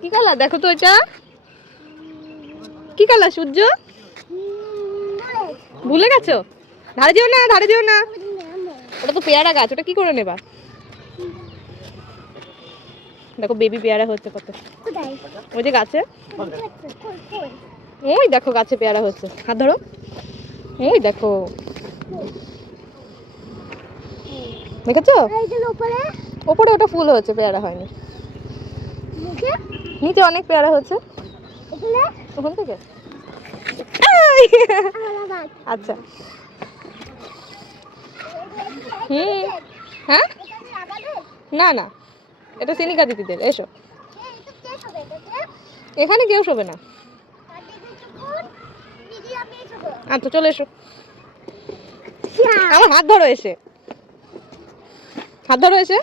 কি কালার দেখো তো এটা? কি কালার সূর্য? ভুলে গেছো? ধারে যেও না, ধারে যেও না। ওটা তো পেয়ারা গাছ, ওটা কি করে নেবা? দেখো বেবি পেয়ারা হচ্ছে কত। ওই যে গাছে, ওই দেখো গাছে পেয়ারা হচ্ছে। হাত ধরো, ওই দেখো, দেখেছো? ওপরে ওটা ফুল হয়েছে, পেয়ারা হয়নি। নিচে অনেক পেয়ারা হচ্ছে ওখান থেকে। আচ্ছা হ্যাঁ, না না, এটা সিনিকা দিদিদের। এসো, এখানে কেউ শোবে না। আচ্ছা চলে এসো, আমার হাত ধরো এসে, হাত ধরো এসে।